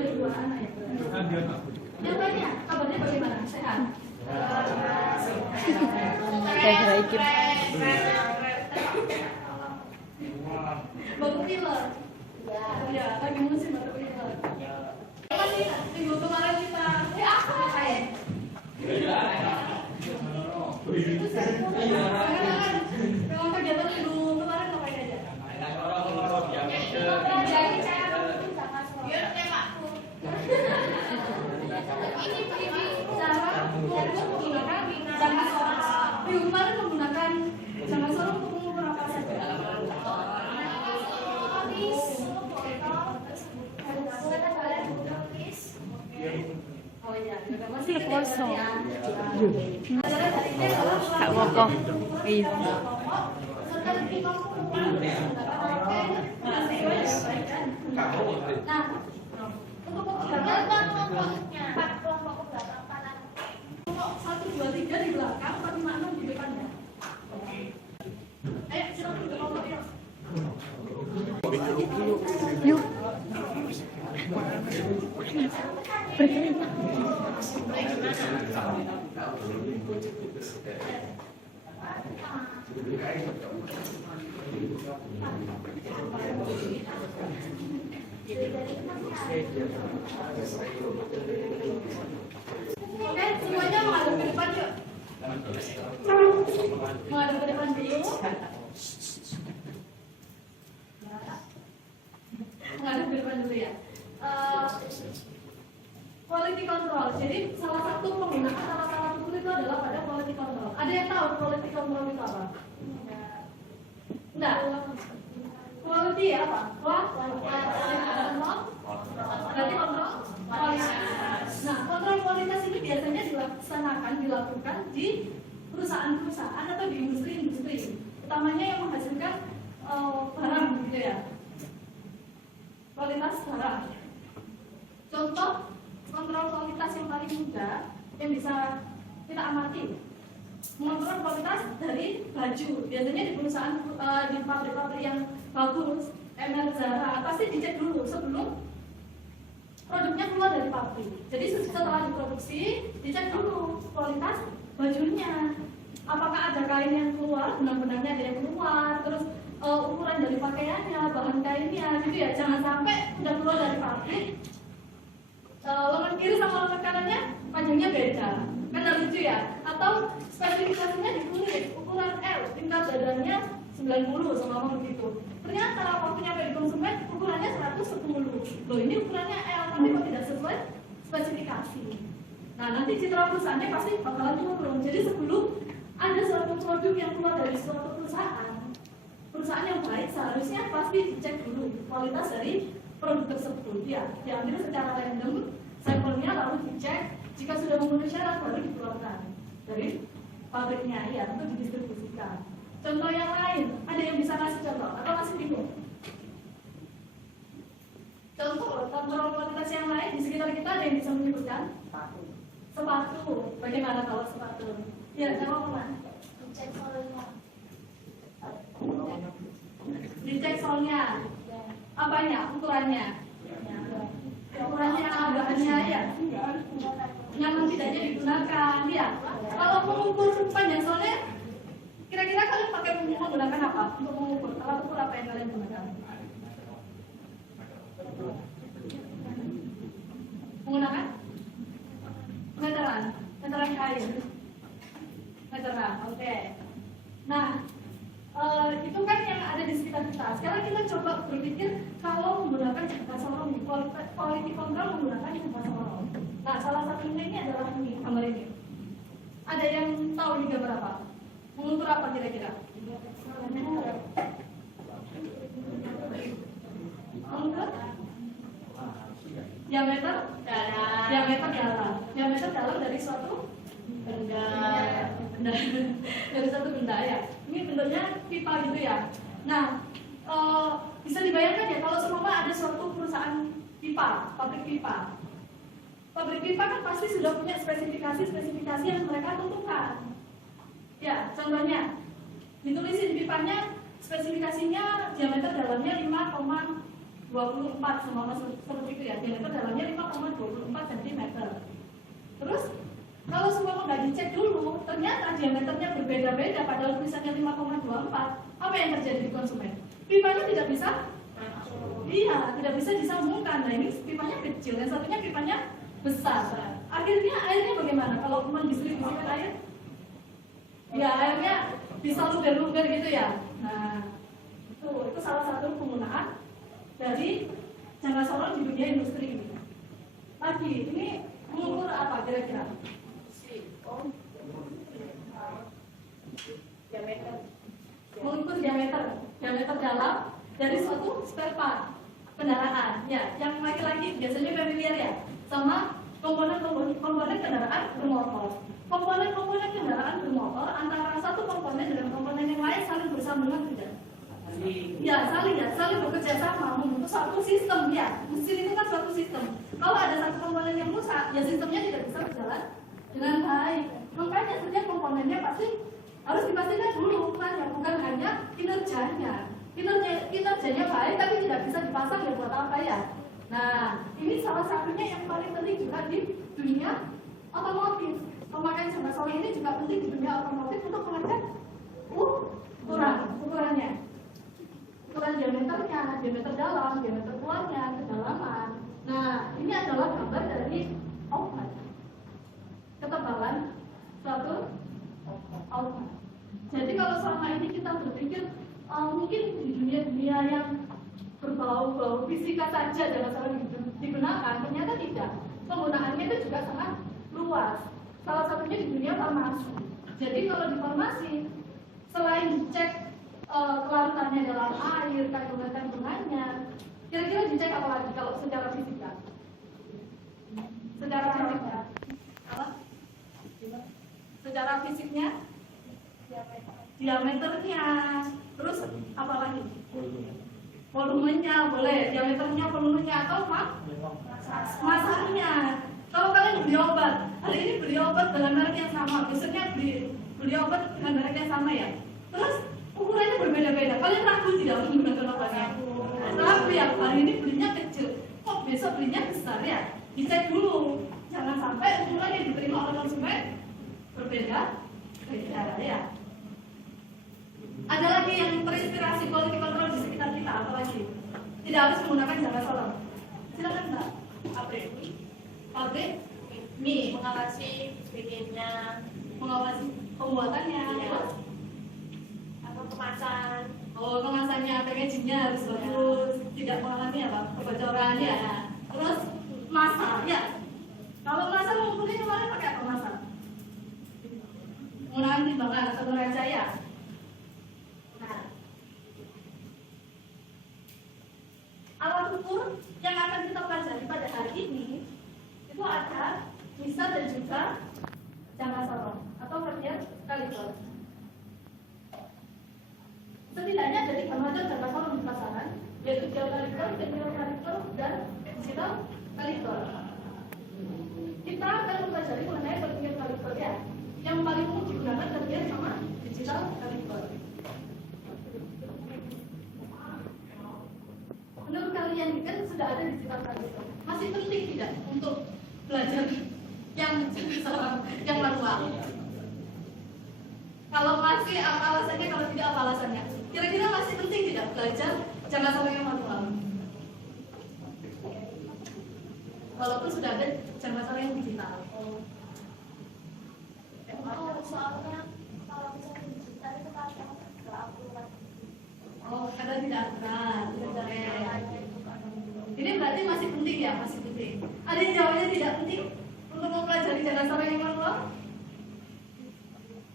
ada 2 anak ya. Yang lainnya kabarnya bagaimana? Sehat? Kayak Ikip. Batuk pilek. Ya, lagi musim batuk pilek. Apa sih minggu kemarin kita? Apa kayak? Itu memang kegiatan minggu kemarin ngapain aja? Minggu kemarin menggunakan jangan sorong untuk mengukur apa saja? Oh iya, masih kosong. Kak Woko. Iya. Nah, untuk pokoknya 1, 2, 3 di belakang, 4, 5, 6 di depannya. Ayo, silakan ke kelompok yuk. Yuk. Berkeringat. Oke, semuanya menghadap ke depan yuk. Menghadap ke depan dulu. Menghadap ke depan dulu ya. Quality control. Jadi salah satu penggunaan alat-alat ukur itu adalah pada quality control. Ada yang tahu quality control itu apa? Enggak. Quality ya apa? Berarti kontrol kualitas. Nah, kontrol kualitas ini biasanya dilakukan di perusahaan-perusahaan atau di industri-industri, utamanya yang menghasilkan barang gitu ya. Kualitas barang. Contoh kontrol kualitas yang paling mudah yang bisa kita amati, mengontrol kualitas dari baju. Biasanya di perusahaan di pabrik-pabrik yang bagus, ML Zara, pasti dicek dulu sebelum produknya keluar dari pabrik. Jadi setelah diproduksi, dicek dulu kualitas bajunya. Apakah ada kain yang keluar, benang-benangnya ada yang keluar, terus ukuran dari pakaiannya, bahan kainnya, gitu ya. Jangan sampai udah keluar dari pabrik, lengan kiri sama lengan kanannya panjangnya beda, kan lucu ya. Atau spesifikasinya ditulis ukuran L, tingkat dadanya 90 sama begitu. Ternyata waktu nyampe di konsumen ukurannya 110. Loh, ini ukurannya L tapi kok tidak sesuai spesifikasi. Nah, nanti citra perusahaannya pasti bakalan turun. Jadi sebelum ada suatu produk yang keluar dari suatu perusahaan yang baik, seharusnya pasti dicek dulu kualitas dari produk tersebut. Ya, diambil secara random sampelnya lalu dicek. Jika sudah memenuhi syarat baru dikeluarkan dari pabriknya, ya, untuk didistribusikan. Contoh yang lain, ada yang bisa kasih contoh atau masih bingung? Contoh kontrol kualitas yang lain di sekitar kita ada yang bisa menyebutkan? Sepatu. Bagaimana kalau sepatu? Ya, jawab apa? Dicek solnya. Dicek solnya. Apanya? Ukurannya? Ukurannya, bahannya, ya. Nyaman tidaknya digunakan, ya. Kalau mengukur panjang solnya, kira-kira kalian pakai menggunakan apa untuk mengukur? Alat ukur apa yang kalian gunakan? Menggunakan? Meteran kain. Meteran, oke. Nah, itu kan yang ada di sekitar kita. Sekarang kita coba berpikir kalau menggunakan bahasa Sorong, quality control menggunakan bahasa Sorong. Nah, salah satunya ini adalah ini, gambar ini. Ada yang tahu ini gambar apa? Mengukur apa kira-kira? Mengukur diameter dalam dari suatu benda dari satu benda, ya. Ini bentuknya pipa gitu ya. Nah, bisa dibayangkan ya kalau semua ada suatu perusahaan pipa, pabrik pipa. Pabrik pipa kan pasti sudah punya spesifikasi yang mereka tentukan. Ya, contohnya ditulis di pipanya spesifikasinya diameter dalamnya 5,5 24 sama seperti itu ya, diameter dalamnya 5,24 cm. Terus kalau semua nggak dicek dulu, ternyata diameternya berbeda-beda padahal tulisannya 5,24. Apa yang terjadi di konsumen? Pipanya tidak bisa, iya, tidak bisa disambungkan. Nah ini pipanya kecil, yang satunya pipanya besar. Akhirnya airnya bagaimana? Kalau mendistribusikan air, ya airnya bisa luber-luber gitu ya. Nah itu salah satu penggunaan dari jangka sorong di dunia industri ini. Lagi, ini mengukur apa kira-kira? Mengukur diameter dalam dari suatu spare part kendaraan. Ya, yang laki-laki biasanya familiar ya, sama komponen kendaraan bermotor. Komponen kendaraan bermotor antara satu komponen dengan komponen yang lain saling bersambungan tidak? Ya, saling bekerja sama membentuk satu sistem ya. Mesin itu kan suatu sistem. Kalau ada satu komponen yang rusak, ya sistemnya tidak bisa berjalan dengan baik. Makanya setiap komponennya pasti harus dipastikan dulu ukurannya, bukan hanya kinerjanya. Kinerjanya baik tapi tidak bisa dipasang ya buat apa ya? Nah, ini salah satunya yang paling penting juga di dunia otomotif. Pemakaian jangka sorong ini juga penting di dunia otomotif untuk mengecek ukurannya. Ukuran diameternya, diameter dalam, diameter luarnya, kedalaman. Nah, ini adalah gambar dari outlet. Ketebalan suatu outlet. Jadi kalau selama ini kita berpikir mungkin di dunia yang berbau-bau fisika saja jangka sorong digunakan, ternyata tidak. Penggunaannya itu juga sangat luas. Salah satunya di dunia farmasi. Jadi kalau di farmasi, selain dicek kelarutannya dalam air, kandungan-kandungannya, kira-kira dicek apa lagi kalau secara fisika? Secara fisika, apa? Secara fisiknya, diameternya, terus apa lagi? Volumenya boleh, diameternya, volumenya atau masanya. Kalau kalian beli obat, hari ini beli obat dengan merek yang sama, biasanya beli obat dengan merek yang sama ya. Terus ukurannya berbeda-beda. Kalian ragu tidak menggunakan obatnya? Ragu ya, hari ini belinya kecil, kok besok belinya besar ya? Dicek dulu, jangan sampai ukuran yang diterima oleh konsumen berbeda ya. Ada lagi yang terinspirasi quality control di sekitar kita, apa lagi? Tidak harus menggunakan jangka sorong. Silakan Mbak. Pabrik mie mengawasi bikinnya, mengawasi pembuatannya, ya. Atau kemasan. Oh, kemasannya, packagingnya harus bagus, tidak mengalami apa kebocoran ya. Terus masak ya. Kalau masak mengukurnya kemarin pakai apa masak? Menggunakan timbangan atau neraca ya. Nah, alat ukur yang akan kita pelajari pada hari ini itu ada misa dan juga jangka sorong atau vernier kaliper. Setidaknya ada 3 macam jangka sorong di pasaran, yaitu gel kaliper, vernier kaliper, dan digital kaliper. Kita akan mempelajari mengenai vernier kaliper ya. Yang paling umum digunakan vernier sama digital kaliper. Menurut kalian kan sudah ada digital kaliper, masih penting tidak untuk belajar yang manual? Kalau masih apa alasannya, kalau tidak apa alasannya? Kira-kira masih penting tidak belajar jangka sorong yang manual? Walaupun sudah ada jangka sorong yang digital. Soalnya kalau misalnya digital itu kan nggak akurat. Oh, karena tidak akurat. Ini berarti masih penting ya, masih penting. Ada yang jawabnya tidak penting untuk mempelajari jangka sorong yang manual?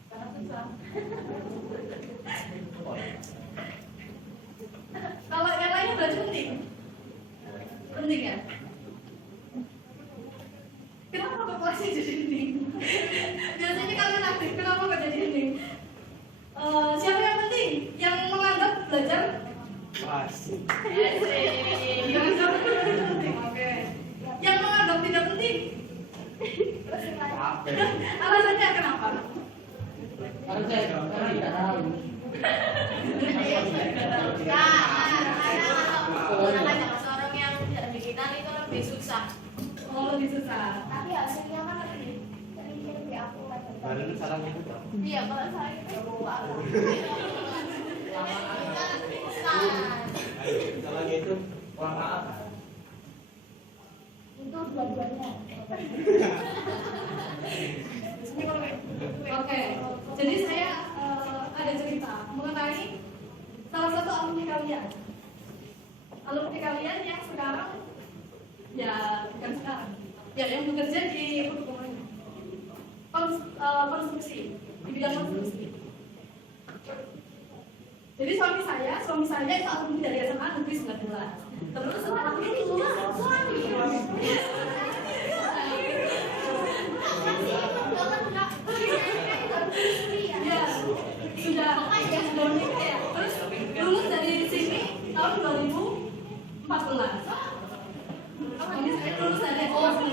Karena susah. Kalau yang lainnya berarti penting? Penting ya? Kenapa kok kelasnya jadi hening? Biasanya kalian aktif, kenapa kok jadi hening? Siapa yang penting? Yang menganggap belajar? Yang penting, oke. Yang menganggap tidak penting? Alasannya kenapa? Karena saya tidak tahu. Menggunakan jangka Iya, kalau saya itu agak. Salahnya itu warna apa? Itu dua-duanya. Oke, jadi saya ada cerita mengenai salah satu alumni kalian. Alumni kalian yang sekarang, ya bukan sekarang, ya yang bekerja di konstruksi, di bidang konstruksi. Jadi suami saya itu alumni dari SMA Negeri 19. Terus setelah itu suami. Ya, sudah menikah ya. Terus lulus dari sini tahun 2014. Ini saya lulus dari lulus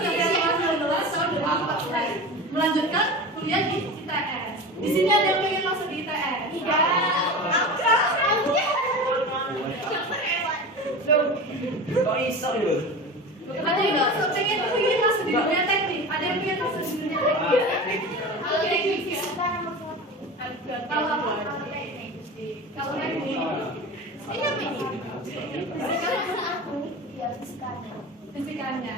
dari SMA 19 tahun 2014. Melanjutkan kuliah di ITS. Di sini ada yang pengen masuk di ITS? Iya. Kok iso lho? Ada yang pengen masuk di dunia teknik. Ada yang pengen masuk di dunia teknik. Kalau teknik kita Kalau apa? Kalau teknik. ini apa ini? Sekarang aku ya fisika. Fisikanya.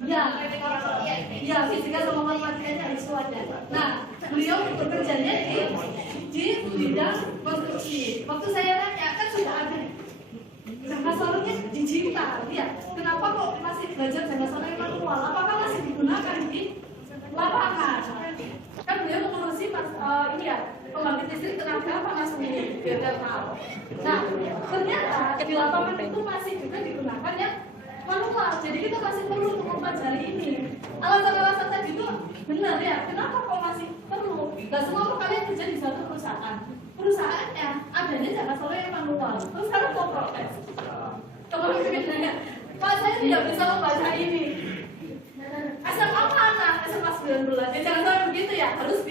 Ya, fisika sama matematikanya harus kuat ya. Nah, beliau bekerjanya di bidang konstruksi. Waktu saya tanya kan sudah ada jangka sorongnya digital, ya. Kenapa kok masih belajar jangka sorong manual? Apakah masih digunakan di lapangan? Kan beliau mengurusi ini ya, pembangkit listrik tenaga panas bumi geothermal. Nah, ternyata di lapangan itu masih juga digunakan ya manual. Jadi kita masih perlu untuk mempelajari ini. Alasan-alasan tadi itu benar ya. Kenapa kok masih perlu? Gak semua kalian kerja di satu perusahaan. Perusahaannya adanya jangka sorong yang manual. Terus sekarang mau protes. Kalau misalnya, Pak saya tidak bisa membaca ini. SMA mana? SMA 19. Ya jangan sampai begitu ya. Harus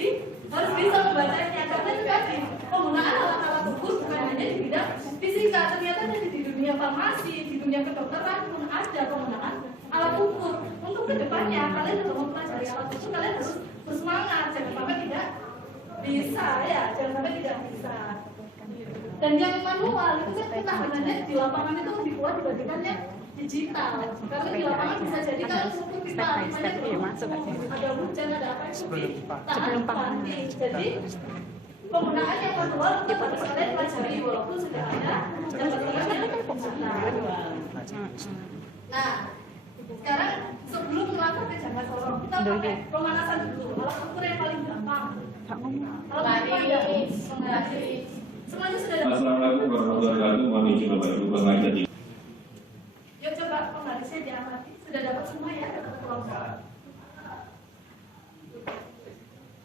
bisa membacanya. Karena itu tadi penggunaan alat-alat ukur bukan hanya di bidang fisika. Ternyata di dunia farmasi, di dunia kedokteran pun ada penggunaan alat ukur. Untuk kedepannya kalian kalau mempelajari alat ukur kalian harus bersemangat. Jangan sampai tidak bisa ya. Jangan sampai tidak bisa. Dan yang manual itu kan ketahanannya di lapangan itu lebih kuat dibandingkan yang digital. Karena di lapangan bisa jadi kalau sebelum kita ada hujan ada apa itu sebelum paham. Jadi penggunaan yang manual itu harus kalian pelajari walaupun sudah ada dan tentunya digital. Nah, sekarang sebelum melangkah ke jangka sorong kita pakai pemanasan dulu. Alat ukur yang paling gampang. Garis. Semuanya sudah ada. Assalamualaikum warahmatullahi wabarakatuh. Mohon izin Bapak Ibu pengajar. Yuk coba penggarisnya diamati. Sudah dapat semua ya dapat kelompok.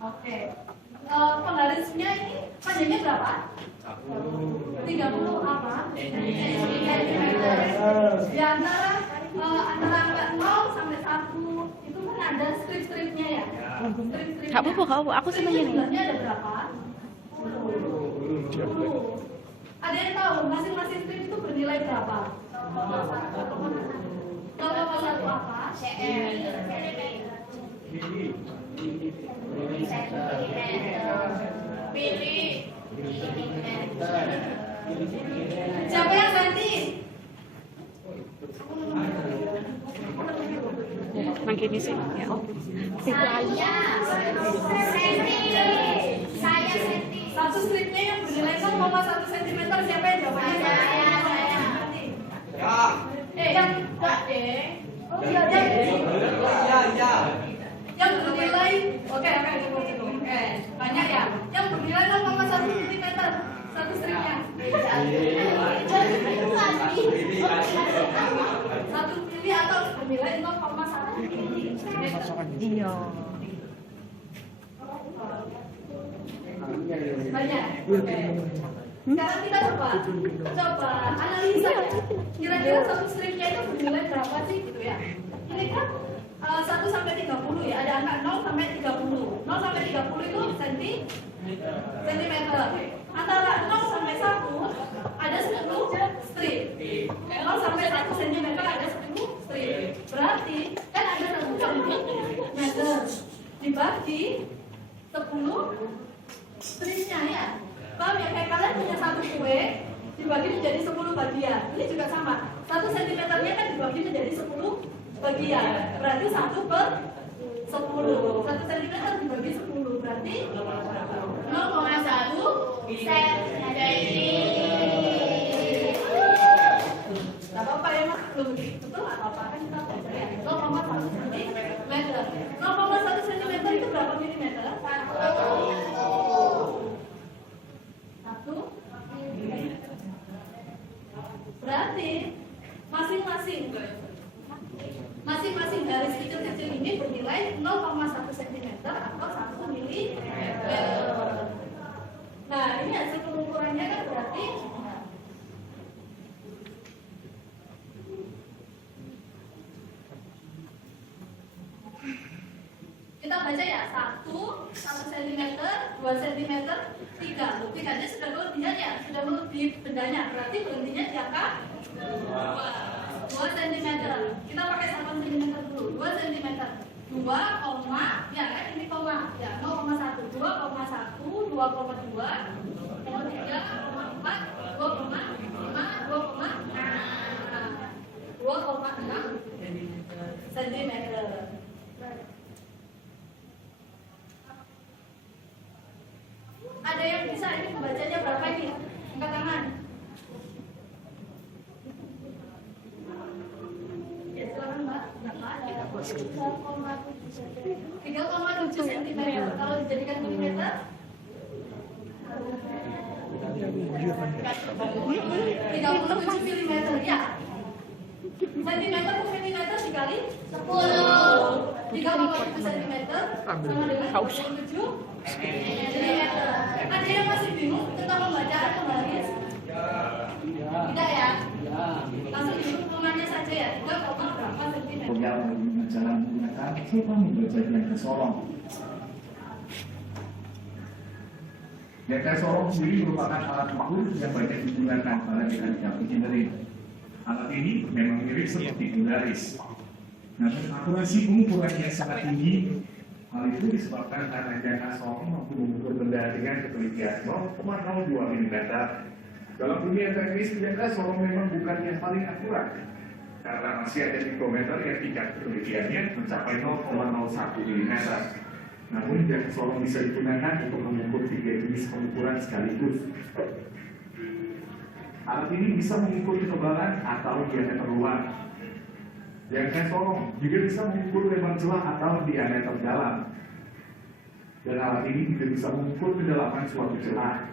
Oke. Penggarisnya ini panjangnya berapa? 30 apa? Di antara angka 0 sampai 1 itu kan ada strip-stripnya ya. Strip-stripnya. Gak apa-apa, aku seneng ini. Strip ada berapa? 10. Ada yang tahu masing-masing strip itu bernilai berapa? 0,1 apa? Siapa yang ganti? Makin di sini ya. Saya senti. Satu stripnya yang bernilai 0,1 cm siapa yang jawabnya? Saya. Yang enggak deh. Oh iya, yang bernilai oke, banyak ya. Yang bernilai 0,1 cm satu stripnya. Satu mili atau bernilai 0,1 cm. Iya. Banyak. Oke. Sekarang kita coba analisa ya. Kira-kira satu stripnya itu bernilai berapa sih gitu ya? Ini kan 1 sampai 30 ya. Ada angka 0 sampai 30. 0 sampai 30 itu sentimeter. Antara 0 sampai 1 ada 10 strip. 0 sampai 1 cm ada 10 strip. Berarti kan ada 1 cm stripnya ya. Paham ya? Kayak kalian punya satu kue dibagi menjadi 10 bagian. Ini juga sama. 1 cm-nya kan dibagi menjadi 10 bagian. Berarti 1 per 10. 1 cm dibagi 10 berarti 0,1 Jadi Gak apa-apa ya mas, belum betul gak apa-apa kan kita baca ya 0,1 cm 0,1 cm itu berapa milimeter? 1 berarti masing-masing garis kecil-kecil ini bernilai 0,1 cm atau 1 milimeter. Nah ini hasil pengukurannya kan berarti kita baca ya 1 cm, 2 cm, 3. Tiganya sudah kelebihan ya, sudah melebihi bendanya. Berarti berhentinya di angka 2 cm. Kita pakai 8 cm dulu. 2 cm. 2, ya kan ini koma ya 0,1, 2,1, 2,2, 0,3, 0,4, 2,5, 2,6 cm. Ada yang bisa ini membacanya berapa ini? Angkat tangan. Ya silakan Mbak. Berapa? 3,7 cm. Kalau dijadikan milimeter? 37 milimeter ya. Sentimeter per milimeter dikali 10. 3,7 cm sama dengan 37 milimeter. Ada yang masih bingung tentang pembacaan pembaris? Tidak ya? Langsung dihitungannya saja ya. 3, berapa cm? Cara menggunakan coba membaca jangka sorong. Jangka sorong sendiri merupakan alat ukur yang banyak digunakan pada mekanika engineering. Alat ini memang mirip seperti garis. Namun akurasi pengukurannya sangat tinggi. Hal itu disebabkan karena jangka sorong mampu mengukur benda dengan ketelitian 0,02 mm. Dalam dunia teknis, jangka sorong memang bukan yang paling akurat, karena masih ada mikrometer yang tingkat ketelitiannya mencapai 0,01 mm. Namun jangka sorong bisa digunakan untuk mengukur 3 jenis pengukuran sekaligus. Alat ini bisa mengukur ketebalan atau diameter luar. Jangka sorong juga bisa mengukur lebar celah atau diameter dalam. Dan alat ini juga bisa mengukur kedalaman suatu celah.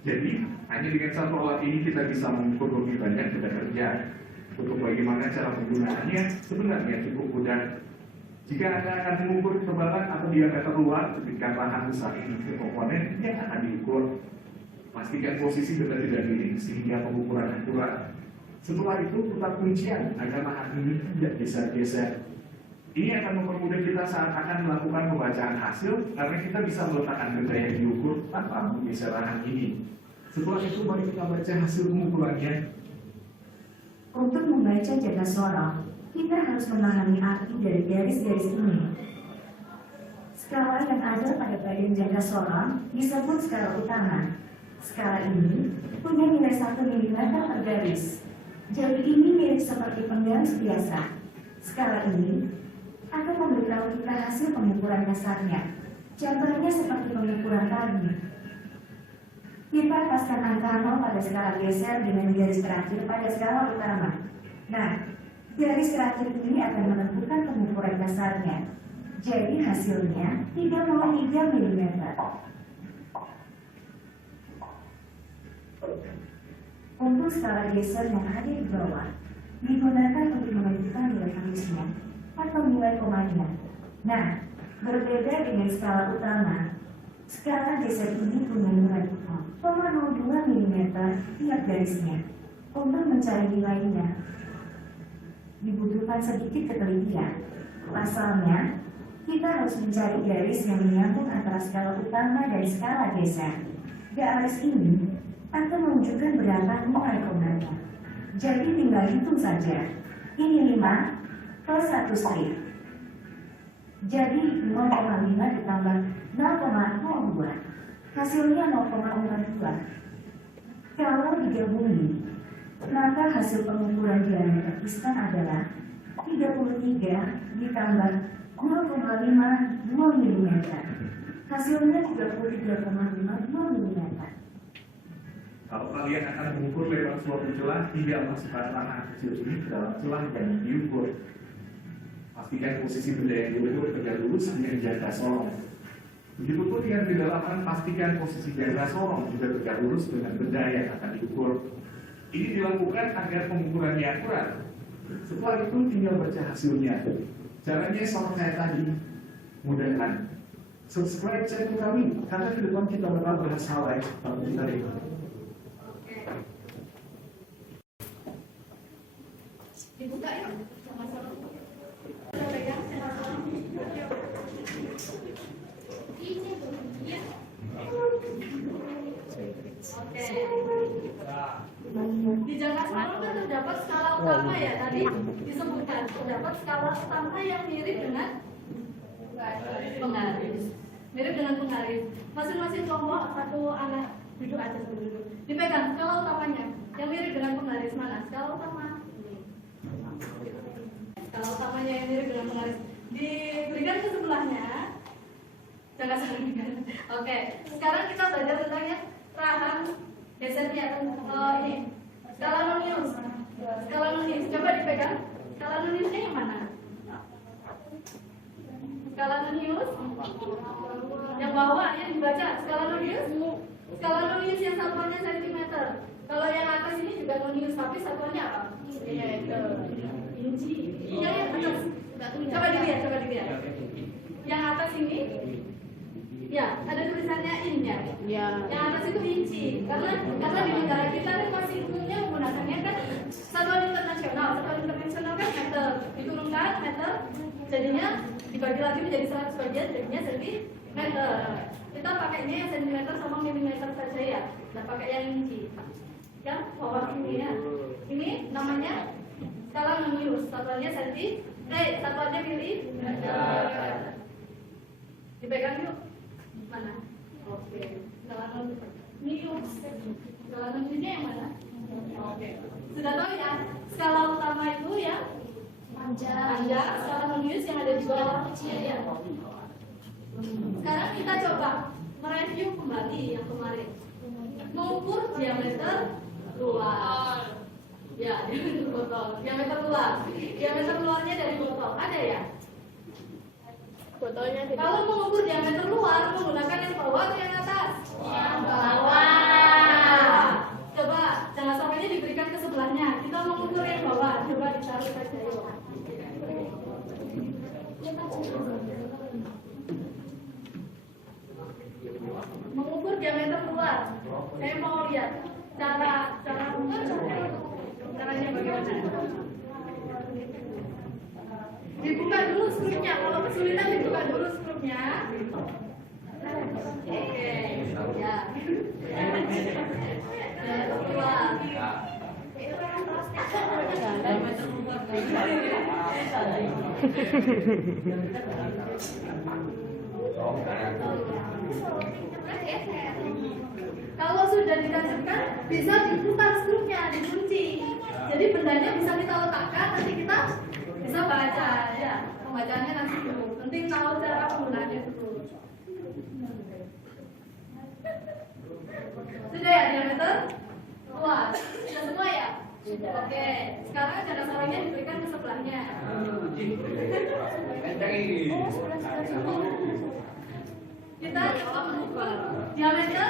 Jadi, hanya dengan satu alat ini kita bisa mengukur lebih banyak benda kerja. Untuk bagaimana cara penggunaannya sebenarnya cukup mudah. Jika Anda akan mengukur ketebalan atau diameter luar, ketika bahan besar ini ke komponen yang akan diukur. Pastikan posisi benda tidak miring sehingga pengukuran akurat. Setelah itu putar kuncian agar bahan ini tidak geser-geser. Ini akan mempermudah kita saat akan melakukan pembacaan hasil karena kita bisa meletakkan benda yang diukur tanpa menggeser bahan ini. Setelah itu mari kita baca hasil pengukurannya. Untuk membaca jangka sorong, kita harus memahami arti dari garis-garis ini. Skala yang ada pada bagian jangka sorong disebut skala utama. Skala ini punya nilai 1 mm per garis. Jadi ini mirip seperti penggaris biasa. Skala ini akan memberitahu kita hasil pengukuran dasarnya. Contohnya seperti pengukuran tadi. Kita paskan angka 0 pada skala geser dengan garis terakhir pada skala utama. Nah, garis terakhir ini akan menentukan pengukuran dasarnya. Jadi hasilnya 3,3 mm. Untuk skala geser yang ada di bawah digunakan untuk menentukan nilai harusnya atau nilai komanya. Nah, berbeda dengan skala utama, skala geser ini punya nilai 0,02 mm tiap garisnya. Untuk mencari nilainya dibutuhkan sedikit ketelitian. Pasalnya, kita harus mencari garis yang menyambung antara skala utama dan skala geser. Garis ini akan menunjukkan berapa nilai komanya. Jadi tinggal hitung saja. Ini 5 plus 1 strip. Jadi 0,5 ditambah 0,02, hasilnya 0,02. Kalau digabungin, maka hasil pengukuran diameter piston adalah 33 ditambah 0,52 mm. Hasilnya 33,52 mm. Kalau kalian akan mengukur lewat suatu celah, tidak masukkan tanah kecil ini ke dalam celah yang diukur. Pastikan posisi benda yang diukur tegak lurus dengan jangka sorong. Begitupun dengan kedalaman, pastikan posisi jangka sorong juga tegak lurus dengan benda yang akan diukur. Ini dilakukan agar pengukurannya akurat. Setelah itu tinggal baca hasilnya. Caranya sama kayak tadi, mudahkan. Subscribe channel kami, karena ke depan kita bakal bahas hal lain tentang kita ini. Dibuka ya, sama-sama. Oke. Di jangka sorong kan terdapat skala utama ya, tadi disebutkan terdapat skala utama yang mirip dengan penggaris. Mirip dengan penggaris. Masing-masing kelompok satu anak duduk aja dulu. Dipegang skala utamanya. Yang mirip dengan penggaris mana? Skala utama. Skala utamanya yang mirip dengan penggaris. Diberikan ke sebelahnya. Jangan sebelahnya. Oke. Sekarang kita belajar tentang yang rahang gesernya ini. Skala nonius. Skala nonius. Coba dipegang. Skala noniusnya yang mana? Skala nonius. Yang bawah yang dibaca skala nonius. Skala nonius yang satuannya sentimeter. Kalau yang atas ini juga nonius, tapi satuannya apa? Inci. Yang atas. Coba dilihat. Yang atas ini, ya ada tulisannya in ya. Yang atas itu inci. Karena di negara kita kan masih umumnya menggunakannya kan satuan internasional. Satuan internasional kan meter. Diturunkan meter, jadinya dibagi lagi menjadi 100 bagian, jadinya sentimeter. Kita pakainya yang sentimeter sama milimeter saja ya. Nah pakai yang inci. Yang bawah ini ya. Ini namanya skala nonius. Satuannya satuannya milimeter. Dipegang yuk. Mana? Oke. Skala nonius. Skala noniusnya yang mana? Oke. Sudah tahu ya? Skala utama itu yang panjang. Skala nonius yang ada di bawah kecil ya. Sekarang kita coba mereview kembali yang kemarin. Mengukur diameter luar. Ya, diameter botol. Diameter luar. Diameter luarnya dari botol. Ada ya? Botolnya Kalau mengukur diameter luar menggunakan yang bawah atau yang atas? yang bawah. Coba jangan sampai ini diberikan ke sebelahnya. Kita mengukur yang bawah. Coba ditaruh saja yuk. Mengukur diameter luar. Saya mau lihat cara ukur caranya bagaimana. Dibuka dulu skrupnya. Kalau kesulitan dibuka dulu skrupnya. Oke, ya. Keluar. Kalau sudah ditancapkan, bisa diputar skrupnya, dikunci. Jadi bendanya bisa kita letakkan, nanti kita bisa baca ya. Pembacaannya nanti dulu. Penting tahu cara penggunaannya dulu. Sudah ya diameter luar. Sudah semua ya? Oke. Sekarang cara sorongnya diberikan ke sebelahnya. Kita coba mengukur diameter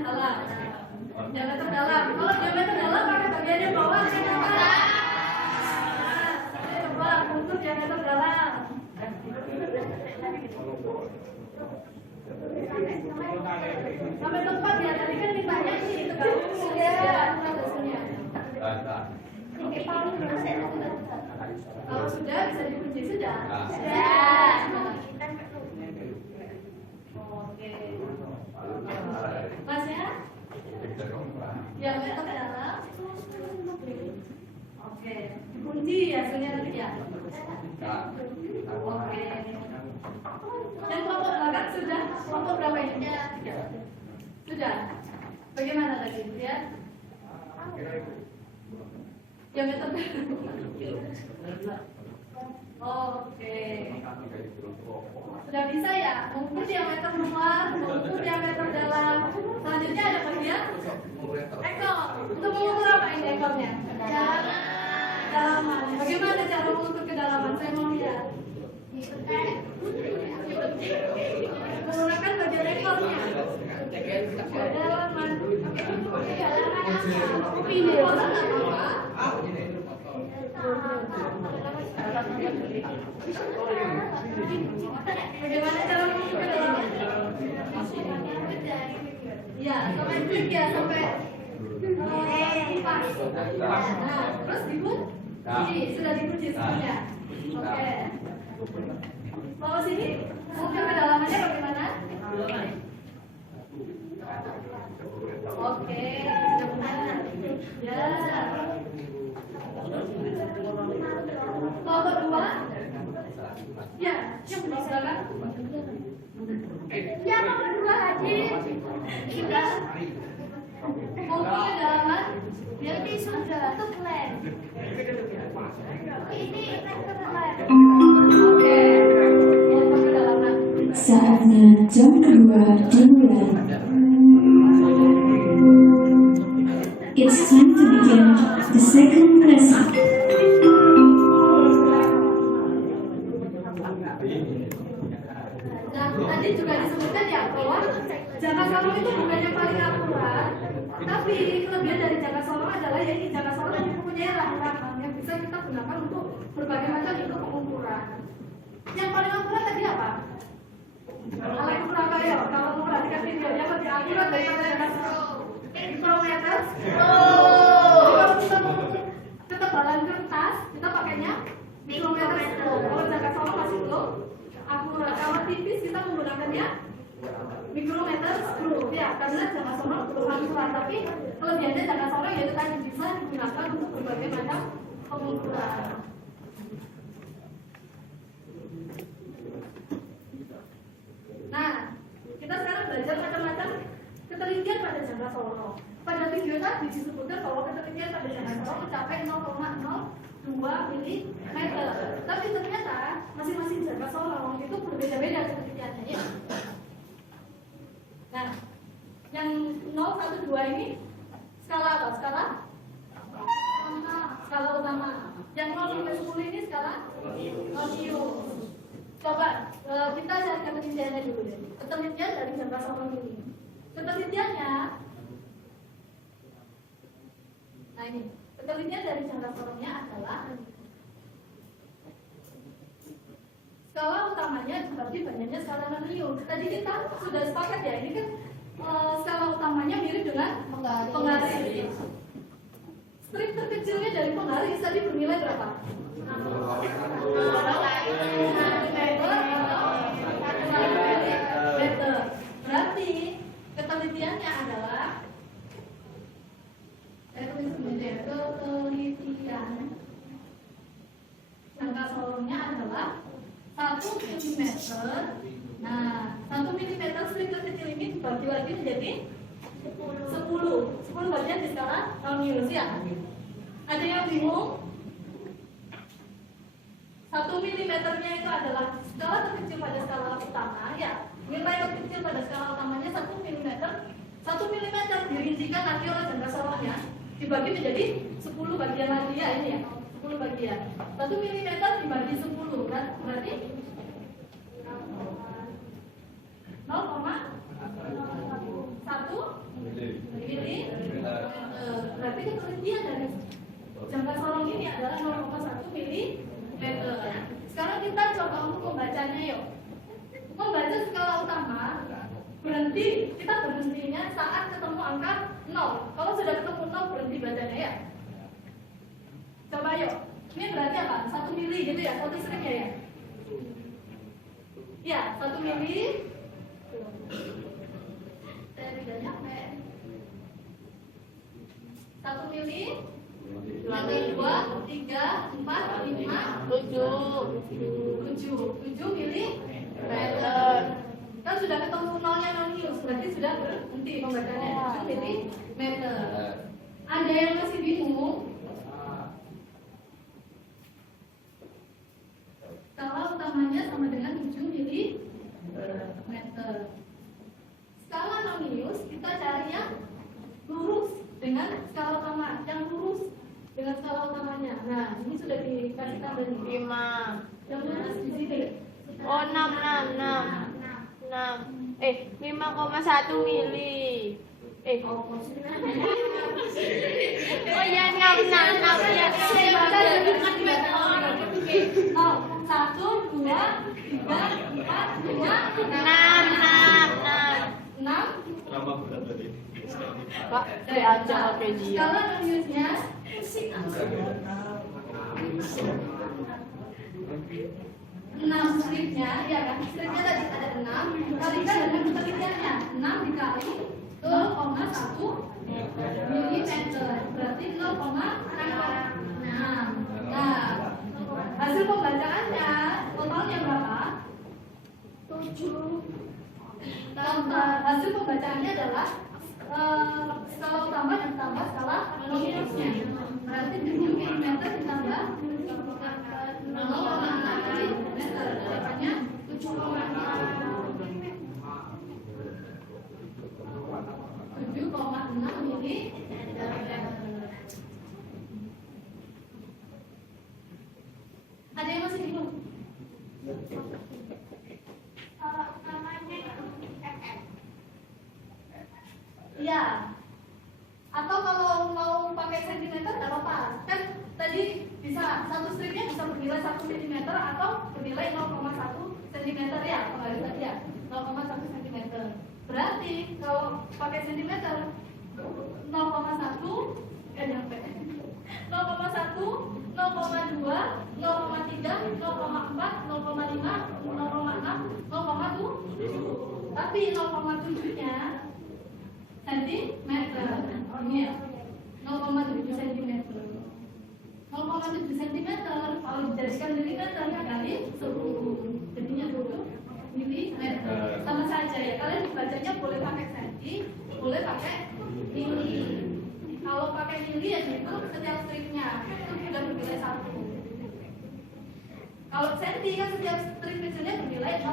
dalam. Diameter dalam. Kalau diameter dalam pakai bagian yang bawah atau yang atas? Coba ukur diameter dalam. Sampai tempat ya. Tadi kan mintanya ini tegak lurus ya. Kalau sudah bisa dikunci sudah. Oke. Mas ya? Diameter dalam. Oke. Dikunci hasilnya nanti ya. Oke. Sudah. Bagaimana tadi? Ya. Diameter. Oke. Sudah bisa ya? Mengukur diameter luar, mengukur diameter dalam. Selanjutnya ada bagian ekor. Untuk mengukur apa ini ekornya? Dalaman. Bagaimana cara mengukur kedalaman? Saya mau lihat. Menggunakan bagian ekornya. Kedalaman. Ini orang apa? Bagaimana cara mengukur kedalaman? Ya, sampai klik ya, sampai pas. Nah, terus dikunci, sudah dikunci semuanya. Oke. Bawa sini, mengukur kedalamannya bagaimana? Oke, ya. Kalau berdua, ya, yang silakan. Ya, mau berdua Haji. Sudah. Mengukur kedalaman, biar sudah itu plan. Ini plan. Oke. Mengukur kedalaman. Saatnya jam kedua dimulai. It's time to begin the second lesson. Nah, tadi juga disebutkan ya bahwa jangka sorong itu bukan yang paling akurat, tapi kelebihan dari jangka sorong adalah ya ini jangka sorong yang mempunyai rahang yang bisa kita gunakan untuk berbagai macam bentuk pengukuran. Yang paling akurat tadi apa? Alat ukur apa ya? Kalau memperhatikan videonya lebih akurat daripada jangka sorong. Mikrometer. Kalau kita mengukur ketebalan kertas, kita pakainya mikrometer. Kalau jangka sorong masih belum akurat. Kalau tipis kita menggunakannya mikrometer screw ya, karena jangka sorong belum akurat, tapi kelebihannya jangka sorong yaitu tadi bisa digunakan untuk berbagai macam pengukuran. Nah, kita sekarang belajar macam-macam ketelitian pada jangka sorong. Pada video tadi disebutkan bahwa ketelitian pada jangka sorong mencapai 0,02 mm. Tapi ternyata masing-masing jangka sorong itu berbeda-beda ketelitiannya ya. Nah, yang 0, 1, 2 ini skala apa? Skala utama. Yang 0 sampai 10 ini skala onium. Coba kita cari ketelitiannya dulu deh. Ketelitian dari jangka sorong ini. Ketelitiannya, nah ini, ketelitian dari jangka sorongnya adalah skala utamanya dibagi banyaknya skala onium. Tadi kita sudah sepakat ya, ini kan skala utamanya mirip dengan penggaris. Strip terkecilnya dari penggaris tadi bernilai berapa? Meter. Berarti ketelitiannya adalah ketelitian jangka sorongnya adalah 1 mm. Nah, 1 mm strip terkecil ini dibagi lagi menjadi 10 bagian di skala onium ya. Ada yang bingung? 1 mm-nya itu adalah skala terkecil pada skala utama ya. Nilai terkecil pada skala utamanya 1 mm. 1 mm dirincikan lagi oleh jangka sorongnya dibagi menjadi 10 bagian lagi ya ini ya. 10 bagian. 1 mm dibagi 10 berarti 0,1 mm. Berarti ketelitian dari jangka sorong ini adalah 0,1 mm. Sekarang kita coba untuk membacanya yuk. Membaca skala utama berhenti, kita berhentinya saat ketemu angka 0. Kalau sudah ketemu 0 berhenti bacanya ya. Coba yuk. Ini berarti apa? 1 mili gitu ya, 1 strip ya. Ya, 1 mili. Saya tidak nyampe. 1 mili. 1, 2, 3, 4, 5, 7 mili meter. Kita Kan sudah ketemu nolnya nonius, berarti sudah berhenti pembacanya. Itu milimeter. Ada yang masih bingung? Skala utamanya sama dengan 7 milimeter. Skala nonius kita cari yang lurus dengan skala utama, yang lurus dengan skala utamanya. Nah, ini sudah dikasih tanda nih. 5. Yang lurus di sini. Oh, 6. 5,1 mili. Oh ya, 6 ya. Saya baca jadi milimeter. 0, 1, 2, 3, 4, 5, 6. 6. Kenapa berat tadi? Pak, saya aja oke dia. Skala noniusnya 6 stripnya, ya kan? Stripnya tadi ada 6, kalikan dengan penelitiannya 6 dikali 0,1 milimeter, berarti 0,6. Nah, hasil pembacaannya totalnya berapa? 7. Hasil pembacaannya adalah skala utama ditambah skala noniusnya, berarti 7 milimeter ditambah 0,6 milimeter, jawabannya 7,6 milimeter. Ada yang masih bingung? Iya. Atau kalau mau pakai sentimeter nggak apa-apa. Kan tadi bisa satu stripnya bisa bernilai 1 mm atau bernilai 0,1 cm ya, kembali tadi ya, 0,1 cm. Berarti kalau pakai sentimeter 0,1 nyampe 0,1, 0,2, 0,3, 0,4, 0,5, 0,6, 0,7. Tapi 0,7-nya sentimeter. Ini ya. 0,7 cm. 0,7 cm kalau dijadikan milimeter kali 10, jadinya 20 milimeter. Sama saja ya. Kalian bacanya boleh pakai senti, boleh pakai mili. Kalau pakai mili ya itu setiap stripnya itu sudah bernilai 1. Kalau senti kan setiap strip kecilnya bernilai 0,1.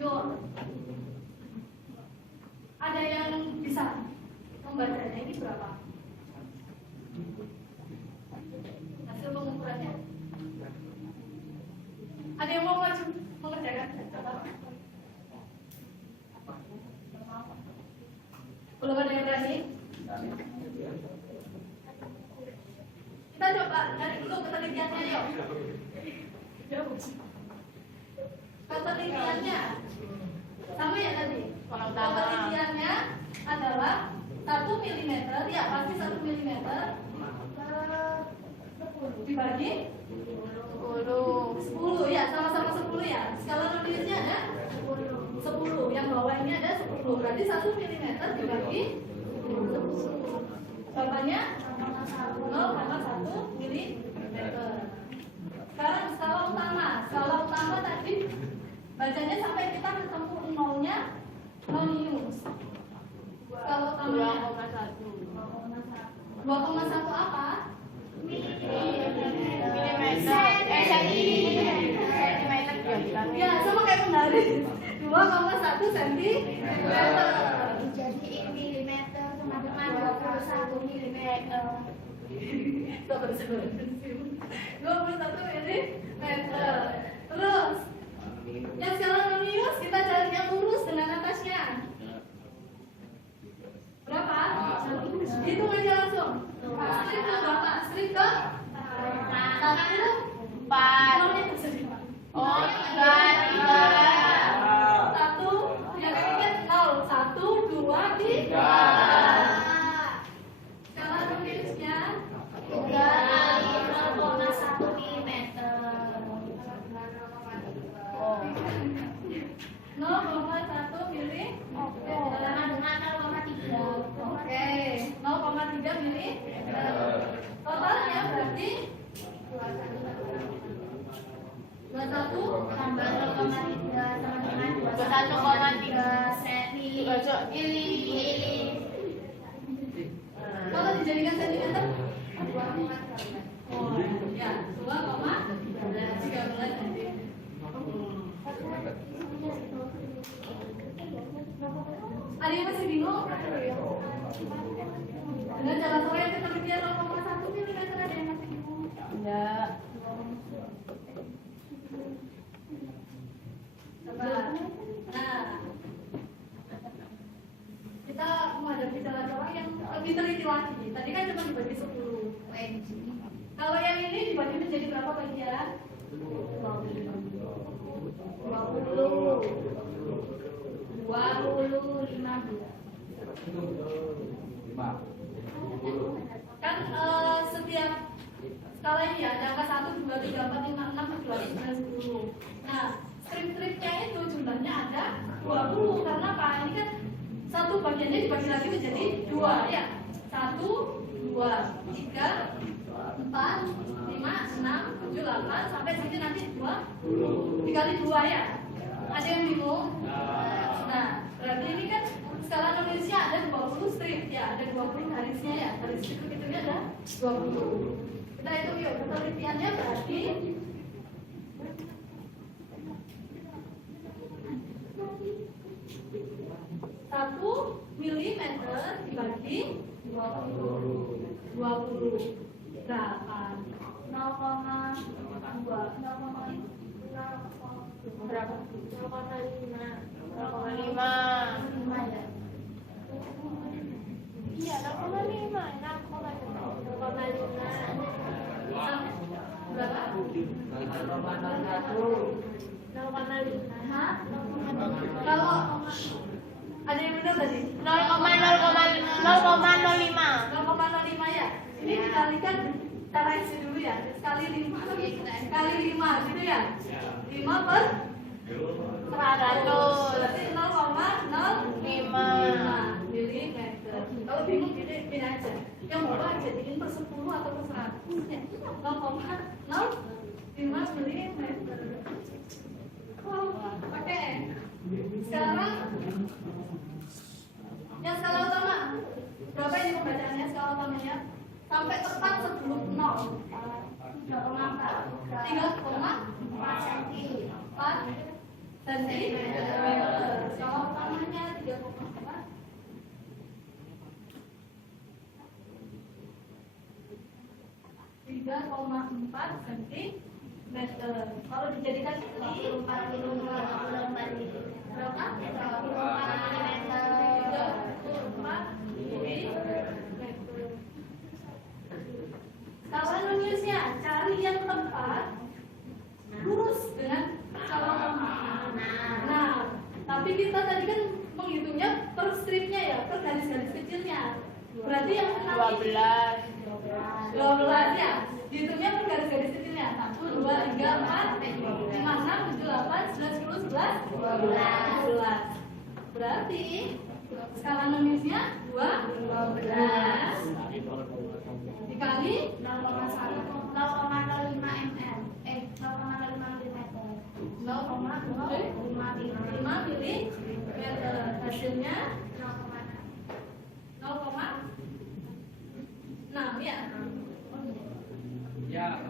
Yuk, ada yang bisa membacanya ini berapa? Hasil pengukurannya. Ada yang mau maju mengerjakan? Belum ada yang berani? Kita coba cari dulu penelitiannya yuk. Penelitiannya sama ya tadi. Penelitiannya adalah 1 mm, ya pasti 1 mm dibagi 10 ya, sama-sama 10 ya. Skala noniusnya ada 10, yang bawah ini ada 10, berarti 1 mm dibagi 10. Jawabannya 0,1 mm. Sekarang skala utama tadi bacanya sampai kita ketemu nolnya nonius. Skala utamanya 2,1 apa? Ya, sama kayak penari. 2,1 cm. Jadi milimeter sama dengan 21 milimeter. 21 milimeter. Terus yang skala nonius kita cari yang lurus dengan atasnya. Berapa? Hitung aja langsung. Strip ke berapa? Strip ke 1, 4. nolnya ke sini. Oh, 3. 1, yang ketiga 0, 1, 2, 3. Skala noniusnya 3 kali 0,1 milimeter. 0,1 milimeter. Oke, 0,3 milimeter. Totalnya berarti 21 21 tambah 0,3 sama dengan 21,3 mili. Kalau dijadikan sentimeter? Oh, ya, 2,13 nanti. Ada yang masih bingung? Dengan cara sore yang keterlitian 0,1 mm ada yang masih bingung? Enggak. Coba. Nah, kita menghadapi cara-cara yang lebih teliti lagi. Tadi kan cuma dibagi 10. Kalau yang ini dibagi menjadi berapa bagian? 20. Kan setiap skala ini ya, ada angka 1, 2, 3, 4, 5, 6, 7, 8, 9, 10. Nah, strip-stripnya itu jumlahnya ada 20. Karena apa? Ini kan satu bagiannya dibagi lagi menjadi 2 ya. 1, 2, 3, 4, 5, 6, 7, 8 sampai sini nanti 20 dikali 2 ya. Ada yang bingung? Nah, berarti ini kan skala nulisnya ada 20 strip ya, ada 20 garisnya ya. Garis strip itu ada 20. Kita hitung yuk, penelitiannya berarti 1 milimeter dibagi 20 berapa? 0,2 berapa? 0,5 ya. Iya, 0,5. Berapa? 0,5. Kalau ada yang benar tadi? 0,05 ya. Ini dikalikan cara isi dulu ya. Sekali 5 gitu ya. 5 per 100 berarti 0,05 milimeter. Kalau bingung gini aja. Yang bawah jadiin per 10 atau per 100 ya. 0,05 milimeter. Oke. Sekarang yang skala utama. Berapa ini pembacaannya skala utamanya? Sampai tepat sebelum 0. 3,4 cm. Skala utamanya 3,4. Cm. Kalau dijadikan ini 44 berapa? 34 mm. Skala nulisnya cari yang tepat lurus dengan skala utama. Nah, tapi kita tadi kan menghitungnya per stripnya ya, per garis-garis kecilnya. Berarti yang 12 ya. Dihitungnya per garis-garis kecilnya. 1, 2, 3, 4, 5, 6, 7, 8, 9, 10, 11, 12. Berarti skala nulisnya 12 dikali 0,05 mm. 0,05 milimeter. Hasilnya 0,6 ya. Ya,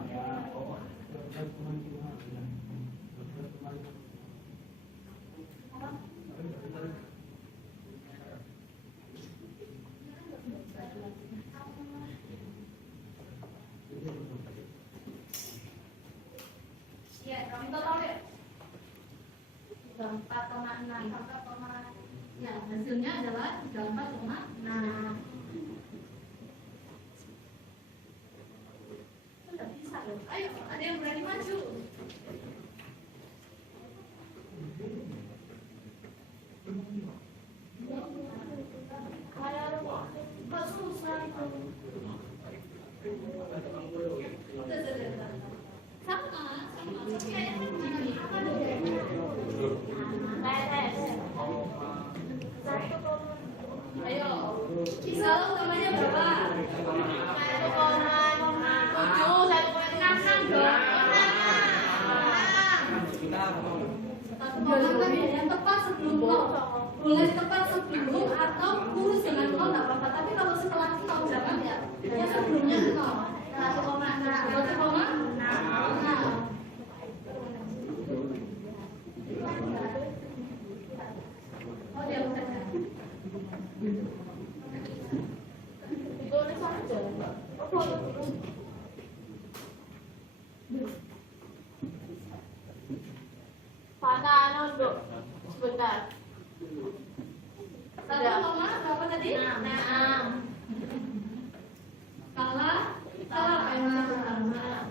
kami tahu ya. 4,6. Ya, hasilnya adalah 34,6. Sudah bisa loh. Ayo, ada yang berani maju? Kok susah itu? Sama. Ayo, skala utamanya berapa? 1,7, 1,66 dong. Gunakan yang tepat sebelum nol. Tulis tepat sebelum atau lurus dengan nol nggak apa-apa. Tapi kalau setelah nol jangan ya. Yang sebelumnya nol. 1,6. Oh dia udah. Tulis aja. Mana anu, sebentar. 1, berapa tadi? 6. Kalau apa yang pertama?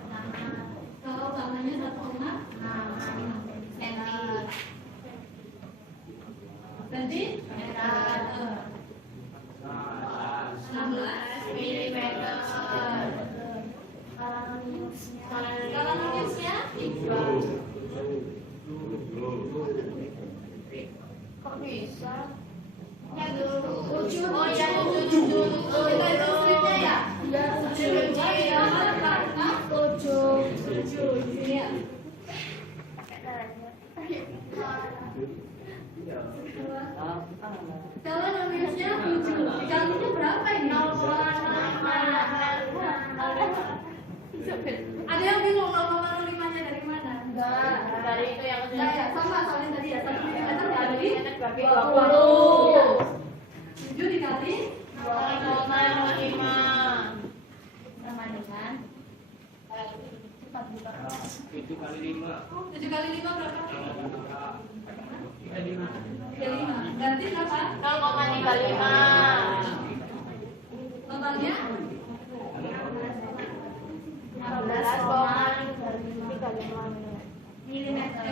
Kalau utamanya 1,6 Berarti 16 milimeter. Kalau nulisnya Kok bisa? Ya dulu. Oh ya, itu stripnya ya? Ya, Stripnya ya, karena 7. Iya. Kalau nulisnya 7, dikalinya berapa ini? Ada yang bingung 0,05-nya dari mana? Enggak, dari itu yang Enggak ya, sama soalnya tadi ya, 1 mm dikali 20. 7 dikali 0,05. Sama dengan 7 kali 5. 7 kali 5 berapa? 35. Berarti berapa? 0,35. Totalnya 16,35 milimeter.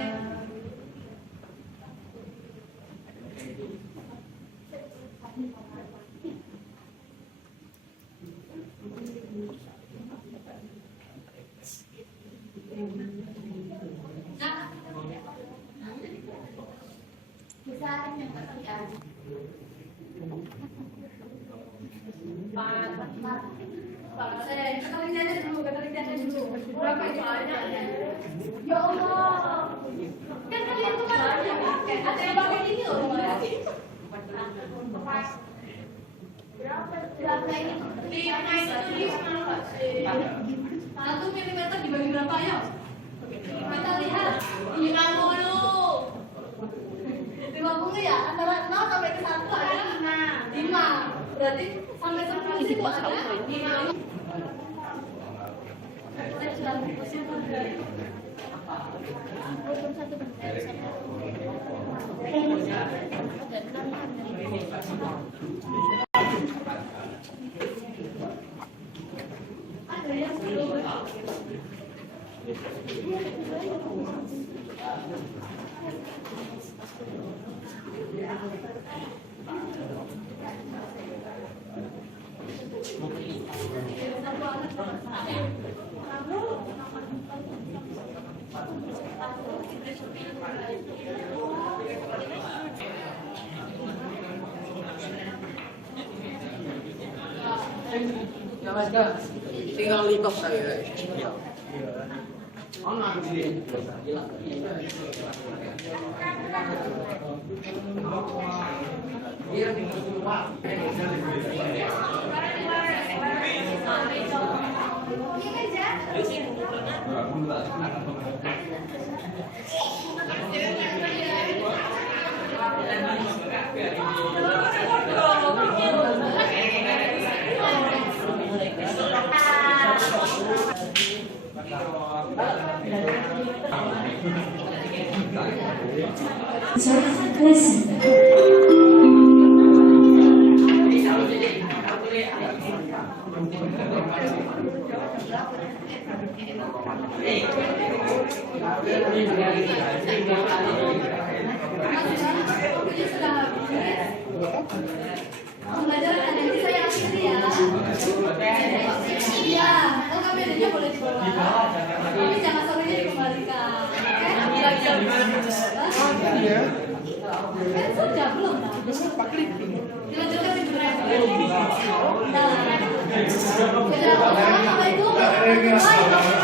Nah, bisa yang ketiga. ketelitiannya dulu. Berapa itu? Ya Allah. Kan kalian tuh kan ada yang pakai ini loh. Berapa ini? 5 itu 1 mm dibagi berapa ya? Kita lihat 50. 50 ya, antara 0 sampai ke 1 ada 5. Berarti sampai 10 itu ada 5. Ada yang belum. Ya mas kan, tinggal litok saya. Oh nggak begini. Iya tinggal keluar. Observe, listen. Pembelajaran ada yang saya akhiri ya. Iya, oh kameranya boleh dibawa. Tapi jangan sorenya dikembalikan. Kan sudah belum dah. Dilanjutkan di berapa? Nah, assalamualaikum warahmatullahi wabarakatuh.